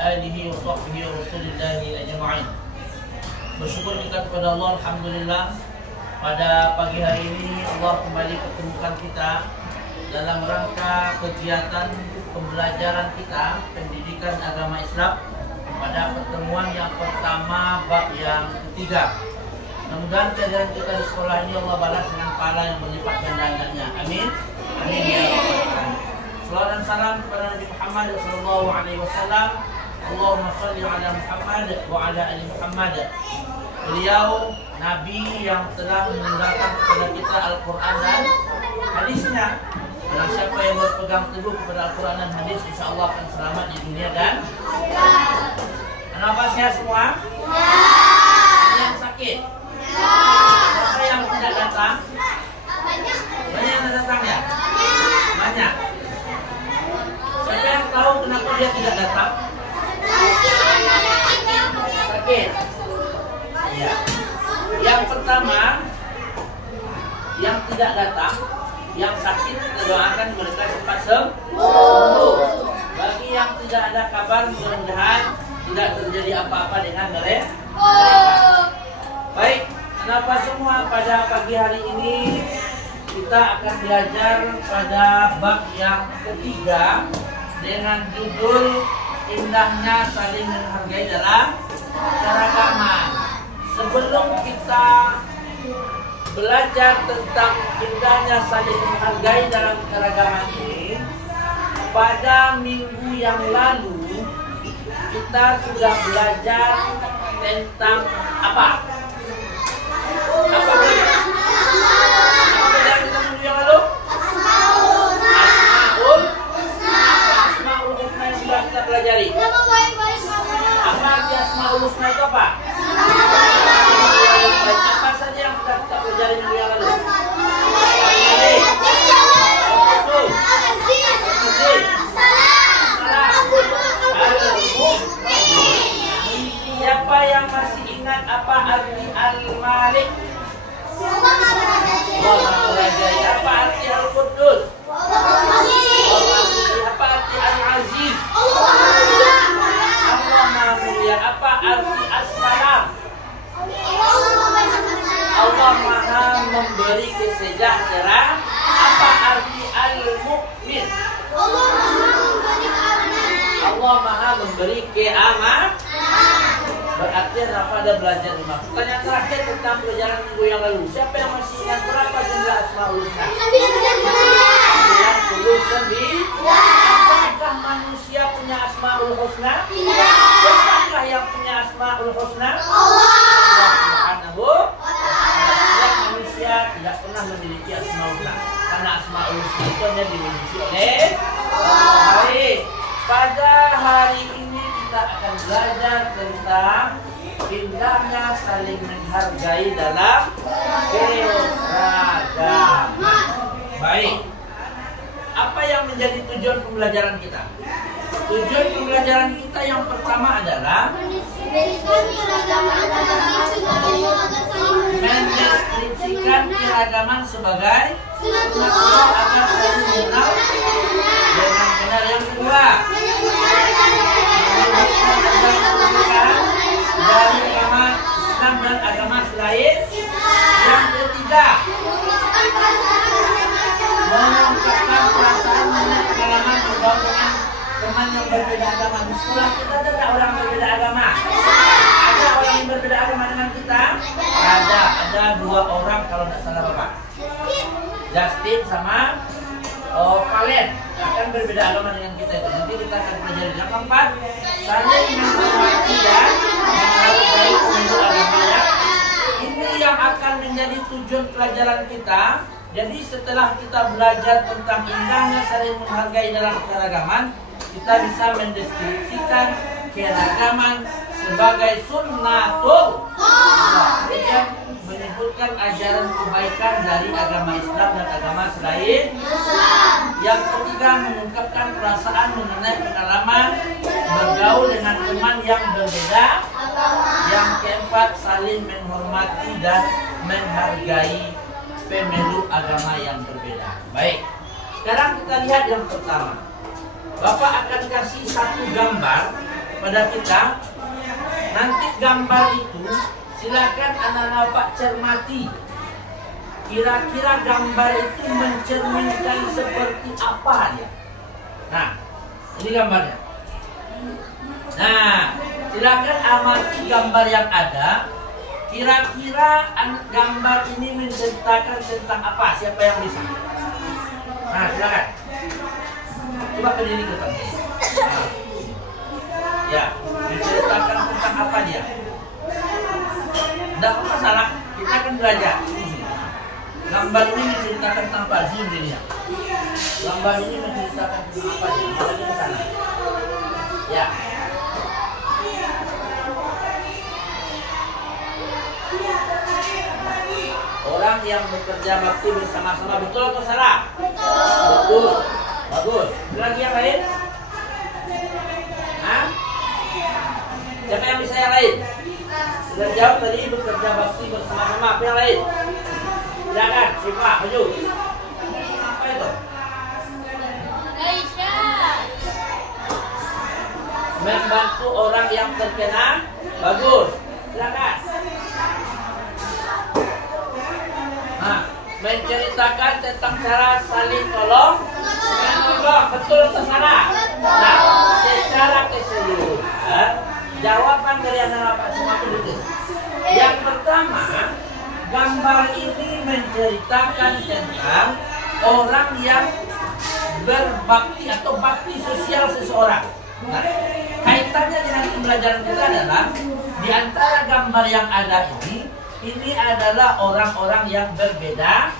alihi wa sahbihi wa rasulillahi ajma'in. Bersyukur kita kepada Allah, alhamdulillah, pada pagi hari ini Allah kembali pertemukan kita dalam rangka kegiatan pembelajaran kita pendidikan agama Islam pada pertemuan yang pertama bab yang ketiga. Mudah-mudahan kehadiran kita di sekolah ini Allah balas dengan pahala yang berlipat gandanya. Amin. Amin ya rabbal alamin. Salawat dan salam kepada Nabi Muhammad sallallahu alaihi wasallam. Allahumma shalli ala Muhammad wa ala ali Muhammad. Beliau Nabi yang telah meninggalkan kepada kita Al-Quran dan hadisnya. Dan siapa yang berpegang teguh kepada Al-Quran dan hadis, insya Allah akan selamat di dunia dan kenapa sehat semua? Ada yang sakit? Siapa yang tidak datang? Banyak yang datang ya? Banyak. Siapa yang tahu kenapa dia tidak datang? Sakit. Ya. Yang pertama, yang tidak datang, yang sakit kita doakan mereka cepat sembuh. Bagi yang tidak ada kabar, mudah-mudahan tidak terjadi apa-apa dengan mereka. Baik, kenapa semua pada pagi hari ini kita akan belajar pada bab yang ketiga dengan judul indahnya saling menghargai dalam keragaman. Sebelum kita belajar tentang indahnya saling menghargai dalam keragaman ini, pada minggu yang lalu kita sudah belajar tentang apa? Apa belajar kita minggu yang lalu? Asmaul Husna yang sudah kita pelajari. Apa arti Asmaul Husna itu apa? Apa saja yang sudah kita pelajari minggu yang lalu? Siapa yang masih ingat apa arti Al-Malik? Apa arti Al-Quddus? Apa arti Al-Aziz? Allah Maha Mulia. Apa arti As-Salam? Allah Maha memberi kesejahteraan. Apa arti Al-Mu'min? Allah Maha memberi keamanan. Berarti apa ada belajar lima. Pertanyaan terakhir tentang pelajaran minggu yang lalu. Siapa yang masih ingat berapa jumlah Asmaul Husna? 99. Apakah manusia punya Asmaul Husna? Siapakah yang punya Asmaul Husna? Allah Subhanahu wa ta'ala. Manusia tidak pernah memiliki Asmaul Husna karena Asmaul Husna itu hanya dimiliki oleh Allah. Baik, pada hari ini kita akan belajar tentang indahnya saling menghargai dalam keragaman. Baik, apa yang menjadi tujuan pembelajaran kita? Tujuan pembelajaran kita yang pertama adalah mendeskripsikan keragaman sebagai makhluk agar saling mengenal dengan benar. Yang kedua, dari agama Islam dan agama selain. Yang ketiga, mengungkapkan perasaan mengenai pengalaman bergaul dengan teman yang berbeda agama. Di sekolah kita ada orang berbeda agama. Ada orang yang berbeda agama dengan kita. Ada 2 orang kalau tidak salah Bapak. Justin sama Valen akan berbeda agama dengan kita itu. Nanti kita akan pelajari. Yang keempat, saling menghormati dan menghargai pemimpin agamanya. Ini yang akan menjadi tujuan pelajaran kita. Jadi setelah kita belajar tentang indahnya saling menghargai dalam keragaman, kita bisa mendeskripsikan keragaman sebagai sunnatul yang menyebutkan ajaran kebaikan dari agama Islam dan agama selain. Yang ketiga, mengungkapkan perasaan mengenai pengalaman bergaul dengan teman yang berbeda. Yang keempat, saling menghormati dan menghargai pemeluk agama yang berbeda. Baik, sekarang kita lihat yang pertama. Bapak akan kasih satu gambar pada kita. Nanti gambar itu silakan anak-anak Pak cermati. Kira-kira gambar itu mencerminkan seperti apa dia. Nah, ini gambarnya. Nah, silakan amati gambar yang ada. Kira-kira gambar ini menceritakan tentang apa? Siapa yang bisa? Nah, silakan. Coba berdiri ke depan. Nah. Ya, menceritakan tentang apa dia? Tidak masalah, kita akan belajar. Gambar ini menceritakan tentang apa? Zoom dia. Gambar ini menceritakan tentang apa dia? Kita ke sana. Ya. Orang yang bekerja bakti bersama-sama, betul atau salah? Betul. Bagus. Lagi yang lain? Hah? Siapa yang bisa yang lain? Sudah jawab tadi, bekerja bakti bersama-sama. Apa yang lain? Silakan, Syifa, maju. Apa itu? Membantu orang yang terkena. Bagus. Silakan. Nah, menceritakan tentang cara saling tolong menolong. Betul atau salah? Nah, secara keseluruhan jawaban dari anak-anak Pak semua itu. Yang pertama, gambar ini menceritakan tentang orang yang berbakti atau bakti sosial seseorang. Nah, kaitannya dengan pembelajaran kita adalah di antara gambar yang ada ini adalah orang-orang yang berbeda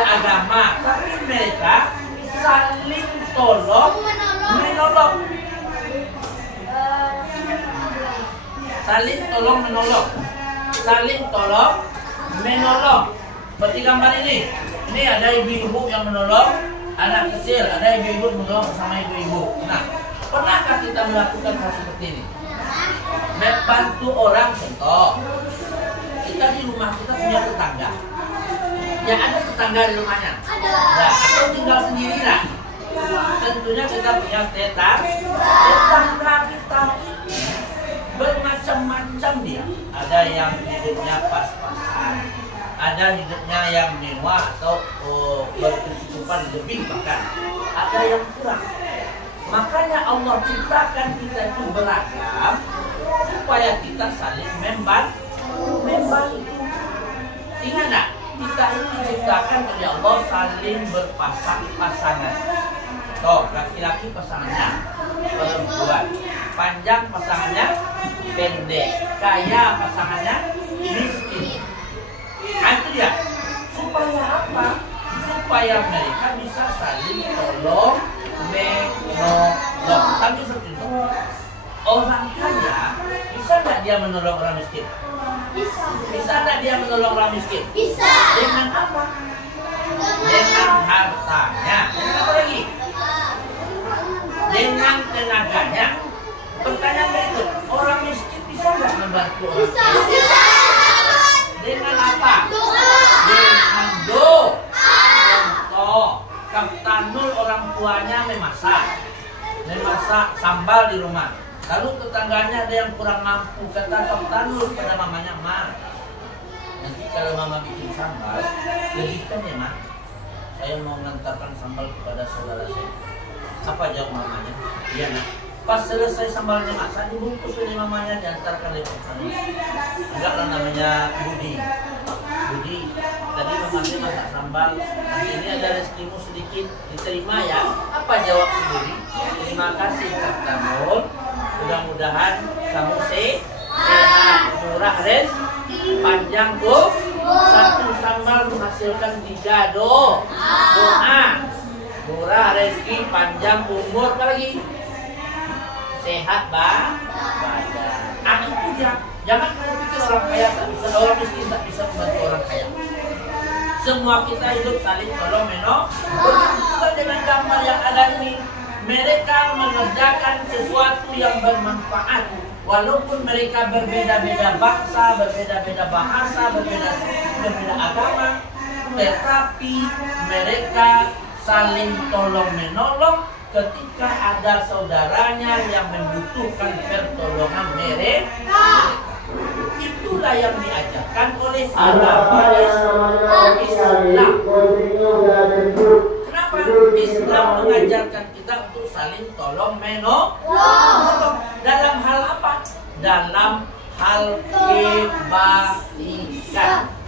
agama, tapi mereka saling tolong menolong. Saling tolong menolong. Saling tolong menolong. Seperti gambar ini. Ini ada ibu-ibu yang menolong anak kecil, ada ibu-ibu menolong bersama ibu-ibu. Nah, pernahkah kita melakukan hal seperti ini? Membantu orang, contoh. Kita di rumah kita punya tetangga. Yang ada tetangga di rumahnya. Nah, atau tinggal sendiri lah. Tentunya kita punya tetangga kita bermacam-macam dia. Ada yang hidupnya pas-pasan, ada hidupnya yang mewah atau berkecukupan lebih bahkan. Ada yang kurang. Makanya Allah ciptakan kita itu beragam supaya kita saling membantu. Ingat nggak? Kita ini diciptakan oleh Allah saling berpasang-pasangan. Tuh, laki-laki pasangannya perempuan, panjang pasangannya pendek, kaya pasangannya miskin. Itu dia. Supaya apa? Supaya mereka bisa saling tolong menolong. Tapi seperti itu. Orang kaya bisa nggak dia menolong orang miskin? Bisa. Bisa nggak dia menolong orang miskin? Bisa. Dengan apa? Dengan hartanya. Dengan apa lagi? Dengan tenaganya. Pertanyaan berikut, orang miskin bisa nggak membantu orang? Bisa. Bisa. Dengan apa? Doa. Dengan doa. Contoh, Kaptanul orang tuanya memasak sambal di rumah. Lalu tetangganya ada yang kurang mampu, kata Kaptanul pada mamanya, "Ma, nanti kalau mama bikin sambal, lebihkan ya, Ma. Saya mau mengantarkan sambal kepada saudara saya." Apa jawab mamanya? "Iya, Nak." Pas selesai sambalnya masak, dibungkus oleh mamanya, diantarkan oleh Kaptanul. Enggaklah namanya Budi, tadi mama saya masak sambal, ini ada rezekimu sedikit, diterima ya. Apa jawab si Budi? "Terima kasih Kaptanul. Mudah-mudahan kamu sehat, murah rezeki, panjang tuh. Satu sambal menghasilkan 3 doa. Murah rezeki, panjang umur, apa lagi? Sehat badan." Itu dia. Jangan kamu pikir orang kaya tak bisa, orang miskin tak bisa membantu orang kaya. Semua kita hidup saling tolong menolong. Begitu dengan gambar yang ada ini. Mereka mengerjakan sesuatu yang bermanfaat. Walaupun mereka berbeda-beda bangsa, berbeda-beda bahasa, berbeda suku, berbeda agama, tetapi mereka saling tolong menolong ketika ada saudaranya yang membutuhkan pertolongan mereka. Itulah yang diajarkan oleh agama Islam. Kenapa Islam mengajarkan kita untuk saling tolong menolong? Dalam hal apa? Dalam hal kebaikan.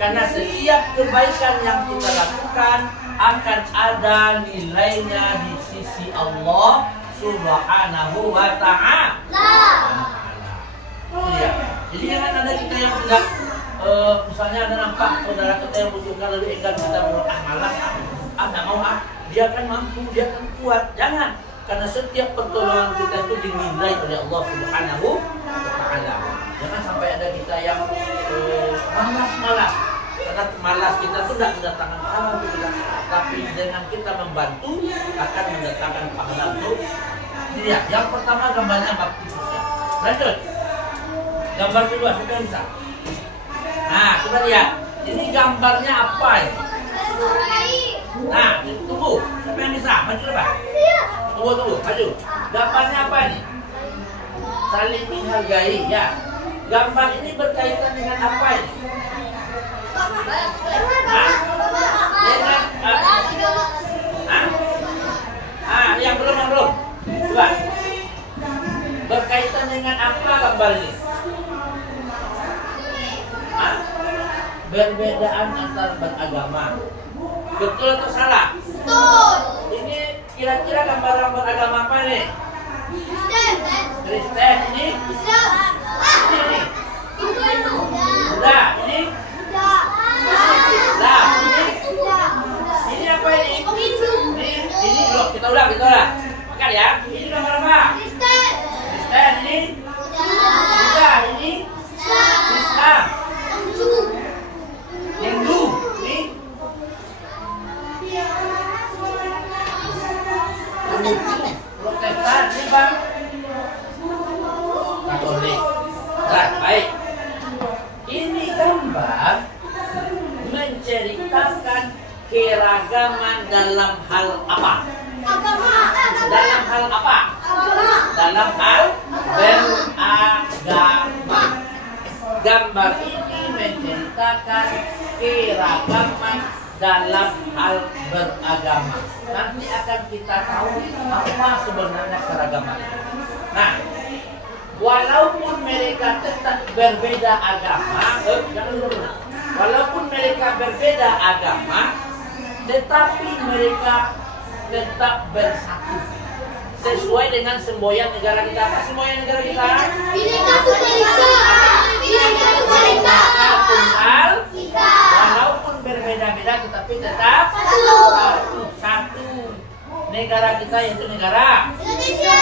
Karena setiap kebaikan yang kita lakukan akan ada nilainya di sisi Allah Subhanahu wa ta'ala. Iya. Jadi jangan ada kita yang tidak misalnya ada nampak saudara kita yang membutuhkan lalu enggan kita bilang malas, nggak mau dia kan mampu, dia kan kuat. Jangan, karena setiap pertolongan kita itu dinilai oleh Allah Subhanahu wa ta'ala. Jangan sampai ada kita yang malas. Karena malas kita itu tidak mendatangkan pahala untuk kita, tapi dengan kita membantu akan mendatangkan pahala untuk dia. Yang pertama gambarnya bakti sosial. Lanjut. Gambar kedua sudah bisa. Nah, coba lihat. Ini gambarnya apa ini? Nah, tunggu. Siapa yang bisa? Maju coba. Tunggu, maju. Gambarnya apa ini? Saling menghargai, ya. Gambar ini berkaitan dengan apa ini? Yang belum. Coba. Berkaitan dengan apa gambar ini? Perbedaan antar beragama. Betul atau salah? Betul. Ini kira-kira gambar-gambar agama apa nih? Kristen. Ini? Ini. Buddha. Ini? Islam. Ini apa ini? Ini loh, kita ulang. Makan ya. Ini gambar apa? Kristen. Ini? Buddha. Ini? Islam. Hindu. Ini? Protestan. Ini bang? Katolik. Baik. Ini gambar menceritakan keragaman dalam hal apa? Dalam hal apa? Dalam hal beragama. Gambar ini menceritakan keragaman dalam hal beragama. Nanti akan kita tahu apa sebenarnya keragaman. Nah, walaupun mereka tetap berbeda agama, walaupun mereka berbeda agama, tetapi mereka tetap bersatu sesuai dengan semboyan negara kita. Apa semboyan negara kita? Bhinneka Tunggal Ika. Walaupun berbeda-beda tetapi tetap satu. Negara kita yaitu negara Indonesia.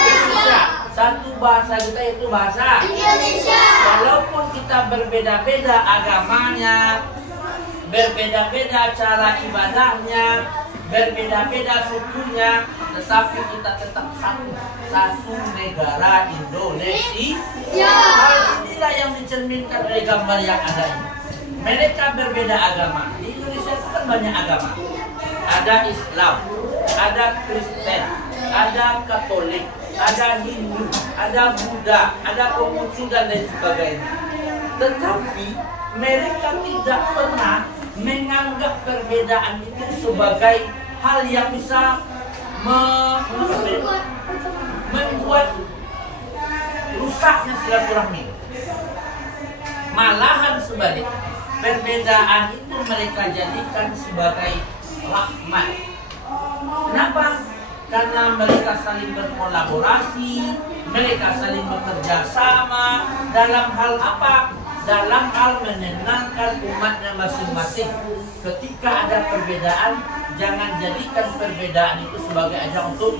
Satu bahasa kita yaitu bahasa Indonesia. Walaupun kita berbeda-beda agamanya, berbeda-beda cara ibadahnya, berbeda-beda sukunya, tetapi kita tetap satu negara Indonesia. Hal inilah yang dicerminkan oleh gambar yang ada ini. Mereka berbeda agama. Di Indonesia itu kan banyak agama. Ada Islam, ada Kristen, ada Katolik, ada Hindu, ada Buddha, ada Konghucu dan lain sebagainya. Tetapi mereka tidak pernah menganggap perbedaan itu sebagai hal yang bisa membuat rusaknya silaturahmi. Malahan sebalik, perbedaan itu mereka jadikan sebagai rahmat. Kenapa? Karena mereka saling berkolaborasi, mereka saling bekerja sama dalam hal apa? Dalam hal menyenangkan umatnya masing-masing. Ketika ada perbedaan, jangan jadikan perbedaan itu sebagai ajang untuk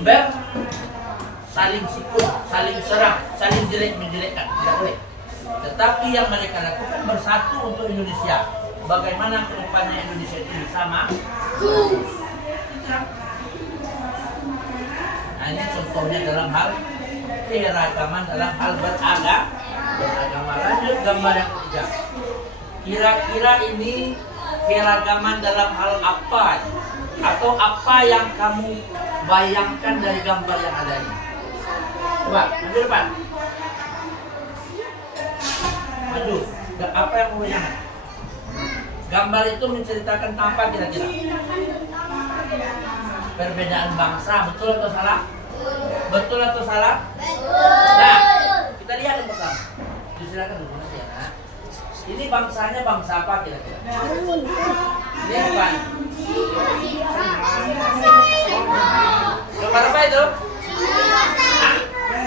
saling sikut, saling serang, saling jelek-menjelekkan. Tidak boleh. Tetapi yang mereka lakukan bersatu untuk Indonesia. Bagaimana ke depannya Indonesia itu bersama? Nah, ini contohnya dalam hal keragaman, dalam hal beragama. Lanjut gambar yang ketiga. Kira-kira ini keragaman dalam hal apa? Atau apa yang kamu bayangkan dari gambar yang ada ini. Coba, maju depan. Maju. Apa yang mau bayangkan? Gambar itu menceritakan apa kira-kira? Perbedaan bangsa, betul atau salah? Betul atau salah? Nah, kita lihat yang pertama. Silakan dulu Mas ya. Nah. Ini bangsanya bangsa apa kira-kira? Ini apa? Gambar apa itu?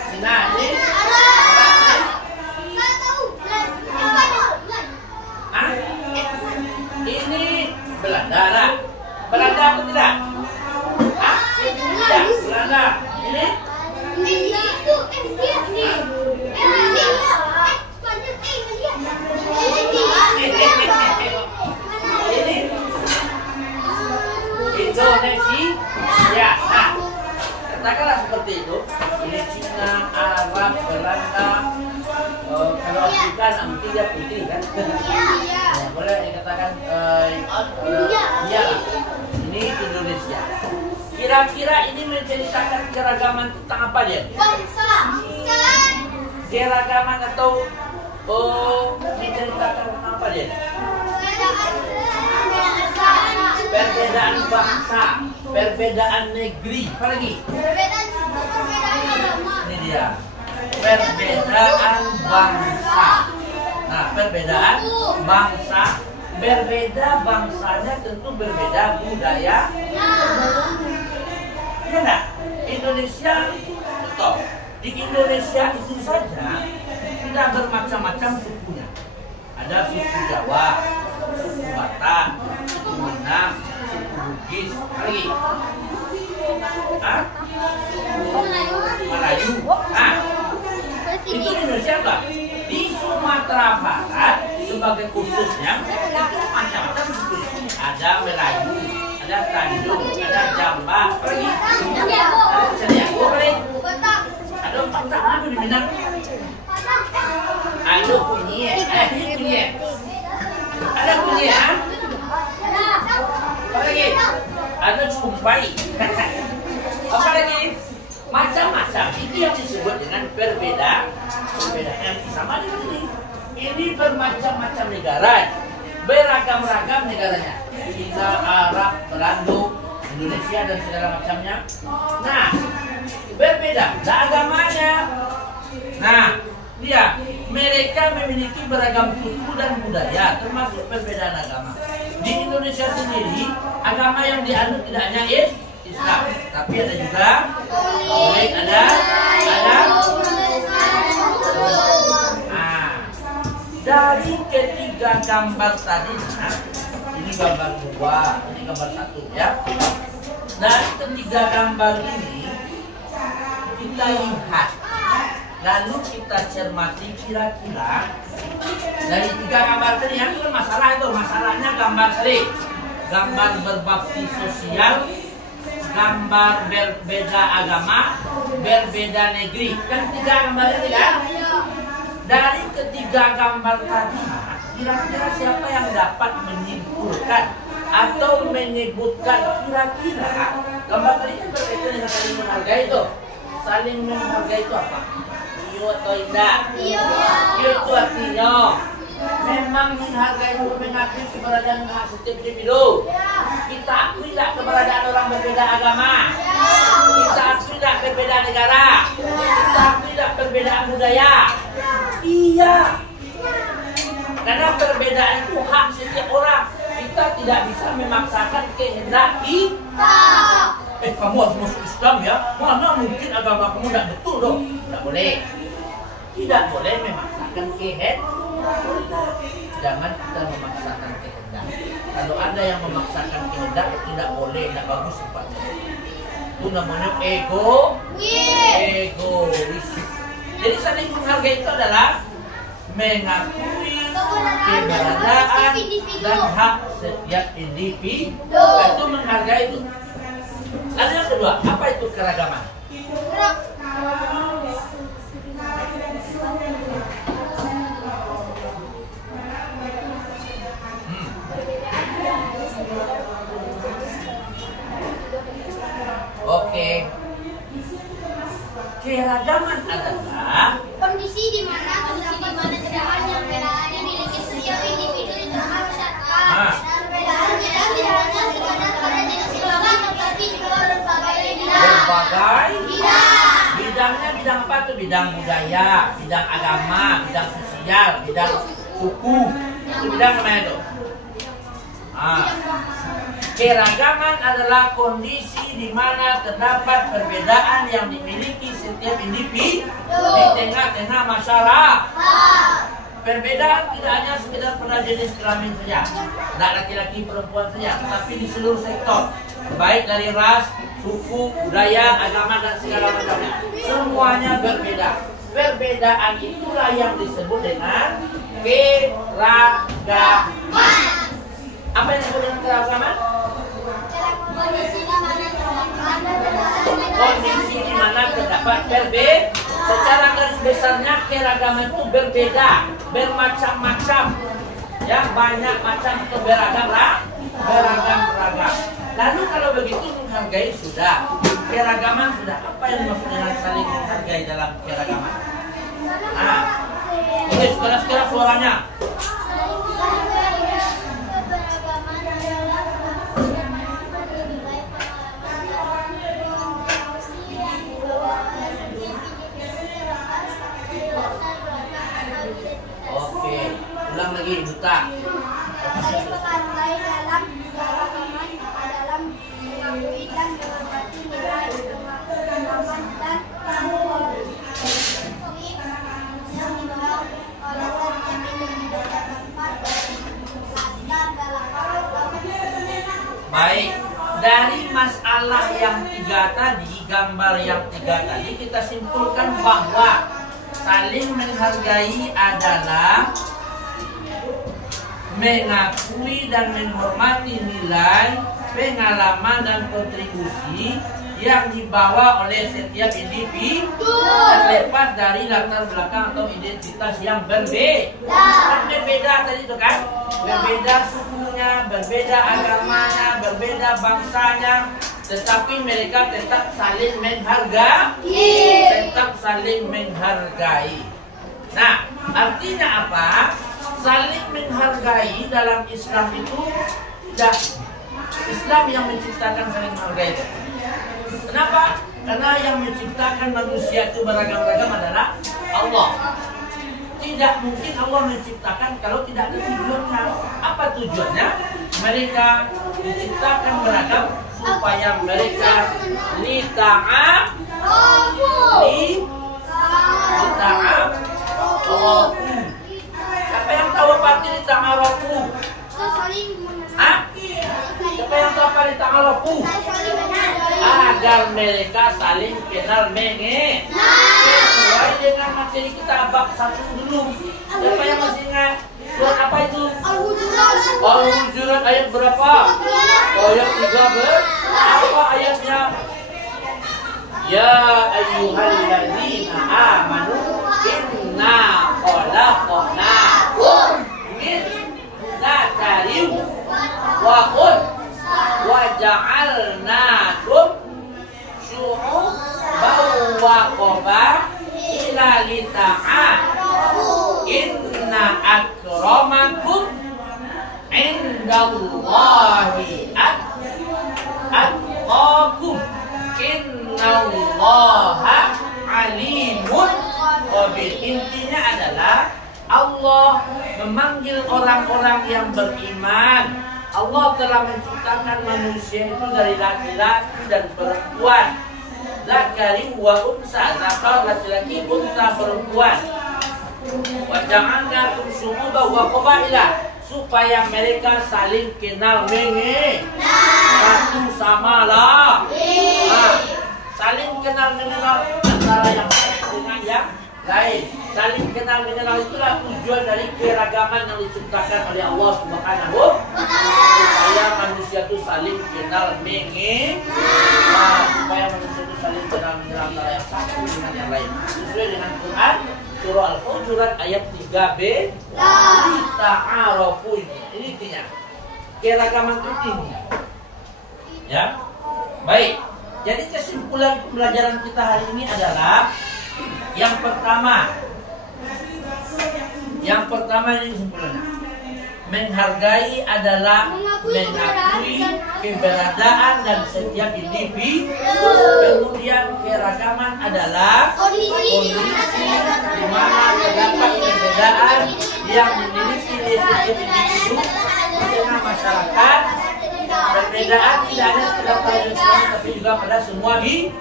Cina. Ini? Ini Belanda. Nah. Belanda atau tidak? Tidak, Belanda. Ini? Ini Indonesia. Nah, katakanlah seperti itu. Ini Cina, Arab, Belanda. Kalau Afrika nanti dia putih kan? Nah, boleh dikatakan iya. Ini Indonesia. Kira-kira ini menceritakan keragaman tentang apa dia? Keragaman atau menceritakan tentang apa dia? Perbedaan bangsa, perbedaan negeri, apa lagi? Ini dia. Perbedaan bangsa. Nah, perbedaan bangsa. Berbeda bangsanya tentu berbeda budaya. Ya enggak? Indonesia, contoh, di Indonesia itu saja sudah bermacam-macam sukunya. Ada suku Jawa, suku Batak, suku Minang, suku Bugis, lagi. Melayu. Nah, itu Indonesia enggak? Di Sumatera Barat sebagai khususnya itu macam-macam suku. Ada Melayu, ada Tanjung, ada Jamba, pergi. Ada Caniago, pergi. Ada Batak, apa di Minang? Ada Kunyi, Kunyi. Ada Kunyi, apa lagi? Ada Cumpai. Apa lagi? Macam-macam. Itu yang disebut dengan perbedaan yang sama dengan ini. Ini bermacam-macam negara, beragam-ragam negaranya. Cina, Arab, Belanda, Indonesia dan segala macamnya. Nah, berbeda agamanya. Nah, dia mereka memiliki beragam suku dan budaya, termasuk perbedaan agama. Di Indonesia sendiri, agama yang dianut tidak hanya Islam, tapi ada juga Katolik, ada. Nah, dari ketiga gambar tadi, ini gambar 2, ini gambar 1 ya. Dari ketiga gambar ini kita lihat, lalu kita cermati kira-kira dari 3 gambar tadi yang itu masalah itu, masalahnya gambar tadi, gambar berbakti sosial, gambar berbeda agama, berbeda negeri, kan 3 gambar ini kan? Dari ketiga gambar tadi, kira-kira siapa yang dapat menyimpulkan atau menyebutkan kira-kira gambar tadi kan berkaitan dengan saling menghargai itu. Saling menghargai itu apa? Iyo atau tidak? Iyo itu artinya memang menghargai itu mengakui keberadaan hak setiap individu. Kita akui tidak keberadaan orang berbeda agama. Kita akui tidak berbeda negara. Kita akui tidak perbedaan budaya. Iya. Karena perbedaan itu hak setiap orang. Kita tidak bisa memaksakan kehendak kita. Kamu harus masuk Islam ya? Mana mungkin agama kamu tidak betul dong? Tidak boleh. Tidak boleh memaksakan kehendak. Jangan kita memaksakan kehendak. Kalau ada yang memaksakan kehendak, tidak boleh, tidak bagus sifatnya. Itu namanya egois. Jadi saling menghargai itu adalah mengakui keberadaan dan hak setiap individu. Itu menghargai itu. Lalu yang kedua, apa itu keragaman? Oke, keragaman adalah kondisi di mana kesamaan yang perbedaan yang dimiliki setiap individu di tengah masyarakat. Perbedaan tidak hanya sekadar pada jenis kelamin, tetapi juga berbagai bidangnya. Bidang apa tuh? Bidang budaya, bidang agama, bidang sosial, bidang suku. Itu bidang namanya tuh. Keragaman adalah kondisi di mana terdapat perbedaan yang dimiliki setiap individu di tengah-tengah masyarakat. Perbedaan tidak hanya sekedar pada jenis kelamin saja, tidak laki-laki perempuan saja, tetapi di seluruh sektor, baik dari ras, suku, budaya, agama dan segala macamnya. Semuanya berbeda. Perbedaan itulah yang disebut dengan keragaman. Apa yang disebut dengan keragaman? Kondisi di mana terdapat perbedaan. Secara garis besarnya keragaman itu berbeda, bermacam-macam, ya banyak macam atau beragam. Lalu kalau begitu menghargai sudah, keragaman sudah. Apa yang dimaksud dengan saling menghargai dalam keragaman? Oke, sekarang suaranya. Oke, ulang lagi, buta. Saling menghargai dalam keragaman dalam mengakui dan menghormati nilai pengalaman dan kemampuan yang dibawa oleh setiap individu terdapat dalam Baik, dari masalah yang tiga tadi, gambar yang tiga tadi, kita simpulkan bahwa saling menghargai adalah mengakui dan menghormati nilai, pengalaman dan kontribusi yang dibawa oleh setiap individu terlepas dari latar belakang atau identitas yang berbeda. Kan berbeda tadi itu kan? Berbeda sukunya, berbeda agamanya, berbeda bangsanya, tetapi mereka tetap saling menghargai. Nah, artinya apa? Saling menghargai dalam Islam itu tidak Islam yang menciptakan saling menghargai. Kenapa? Karena yang menciptakan manusia itu beragam-ragam adalah Allah. Tidak mungkin Allah menciptakan kalau tidak ada tujuannya. Apa tujuannya? Mereka diciptakan beragam supaya mereka lita'arafu. Siapa yang tahu apa arti lita'arafu? Siapa yang tahu apa lita'arafu? Agar mereka saling kenal mengenal. Sesuai dengan materi kita bab 1 dulu. Siapa yang masih ingat? Surat apa itu? Al-Hujurat ayat berapa? Ayat 13. Apa ayatnya? Ya ayyuhalladzina amanu inna khalaqnakum min dzakarin wa ja'alnakum syu'uban wa qabaila lita'arafu inna akramakum indallahi atqakum innallaha alimun khabir. Intinya adalah Allah memanggil orang-orang yang beriman. Allah telah menciptakan manusia itu dari laki-laki dan perempuan. Zakari wa unsa, zakar laki-laki, unsa perempuan. Wa ja'alnakum syu'uban wa qabaila, supaya mereka saling kenal satu sama lain. Saling kenal mengenal antara yang satu dengan yang lain. Saling kenal mengenal itulah tujuan dari keragaman yang diciptakan oleh Allah Subhanahu, supaya manusia itu saling kenal supaya manusia itu saling kenal mengenal antara yang satu dengan yang lain. Sesuai dengan Quran surah Al-Hujurat ayat 3b, lita'arafu. Ini intinya. Keragaman itu tinggi. Ya. Baik. Jadi kesimpulan pembelajaran kita hari ini adalah Yang pertama ini kesimpulannya. Menghargai adalah mengakui keberadaan dan setiap individu. Kemudian keragaman adalah kondisi di mana terdapat perbedaan yang dimiliki setiap individu di tengah masyarakat. Perbedaan tidak hanya sekedar pada Islam tapi juga pada semua hidup.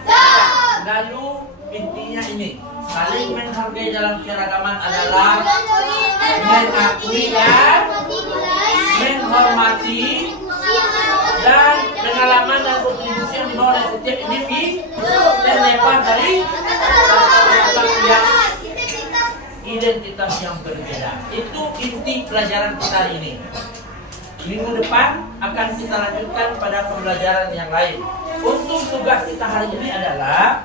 Lalu intinya ini, saling menghargai dalam keragaman adalah mengakui dan menghormati dan pengalaman dan kontribusi yang dibawa oleh setiap individu terlepas dari identitas yang berbeda. Itu inti pelajaran kita hari ini. Minggu depan akan kita lanjutkan pada pembelajaran yang lain. Untuk tugas kita hari ini adalah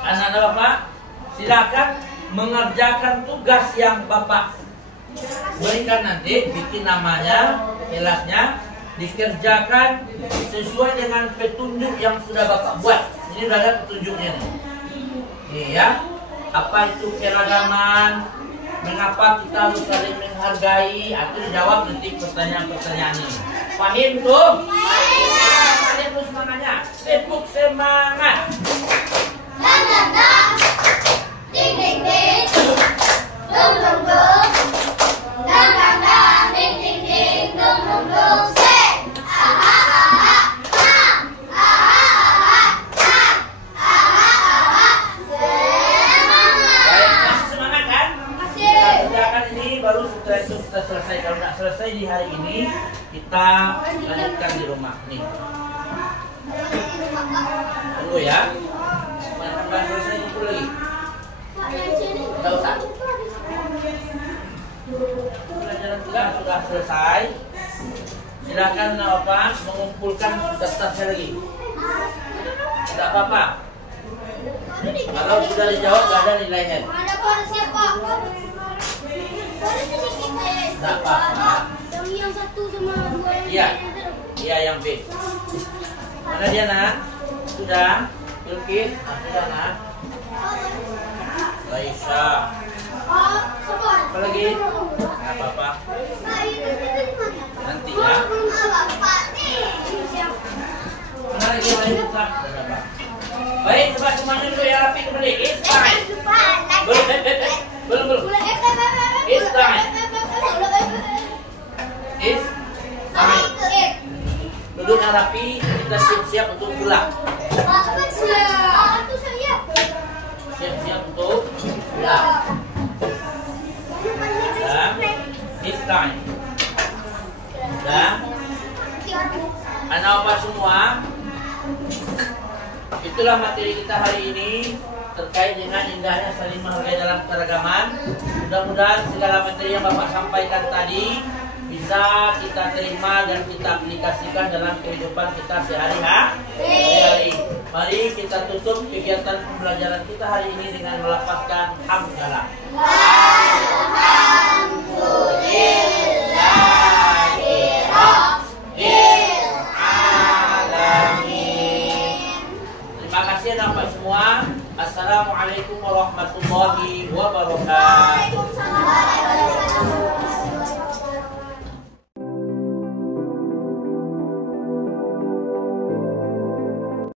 anak-anak Bapak, silakan mengerjakan tugas yang Bapak berikan nanti, bikin namanya, kelasnya, dikerjakan sesuai dengan petunjuk yang sudah Bapak buat. Ini sudah ada petunjuknya nih. Ini ya, apa itu keragaman, mengapa kita harus saling menghargai, atau dijawab nanti pertanyaan-pertanyaan ini. Paham tuh? Kalian terus semangatnya, tepuk semangat. Ding ding ding, dong dong dong, dang dang dang, ding ding ding, dong dong dong, say, aha aha, semangat. Baik, masih semangat kan? Masih. Kita kerjakan ini baru setelah itu kita selesai. Kalau tidak selesai di hari ini, kita lanjutkan di rumah nih. Tunggu ya. Jangan selesai itu lagi. Tidak usah. Pelajaran kita sudah selesai. Silakan Bapak mengumpulkan daftarnya lagi. Tidak apa-apa. Kalau sudah dijawab tidak ada nilainya. Ada pada siapa? Tidak apa-apa. Yang satu sama dua yang Iya. Iya yang B. Mana dia nak? Sudah. Bilkis, sudah nak? Laisa. Apa lagi? Tidak apa-apa. Nanti ya. Mana lagi yang lain buka? Tidak apa. Baik, coba semuanya dulu ya, rapi kembali. It's time. Belum. It's time. It's time. Duduknya rapi, kita siap-siap untuk pulang. Siap-siap untuk pulang. Dan it's time. Dan anak Bapak semua, itulah materi kita hari ini terkait dengan indahnya saling menghargai dalam keragaman. Mudah-mudahan segala materi yang Bapak sampaikan tadi bisa kita terima dan kita aplikasikan dalam kehidupan kita sehari-hari. Mari kita tutup kegiatan pembelajaran kita hari ini dengan melafazkan hamdalah. Terima kasih Bapak semua. Assalamualaikum warahmatullahi wabarakatuh.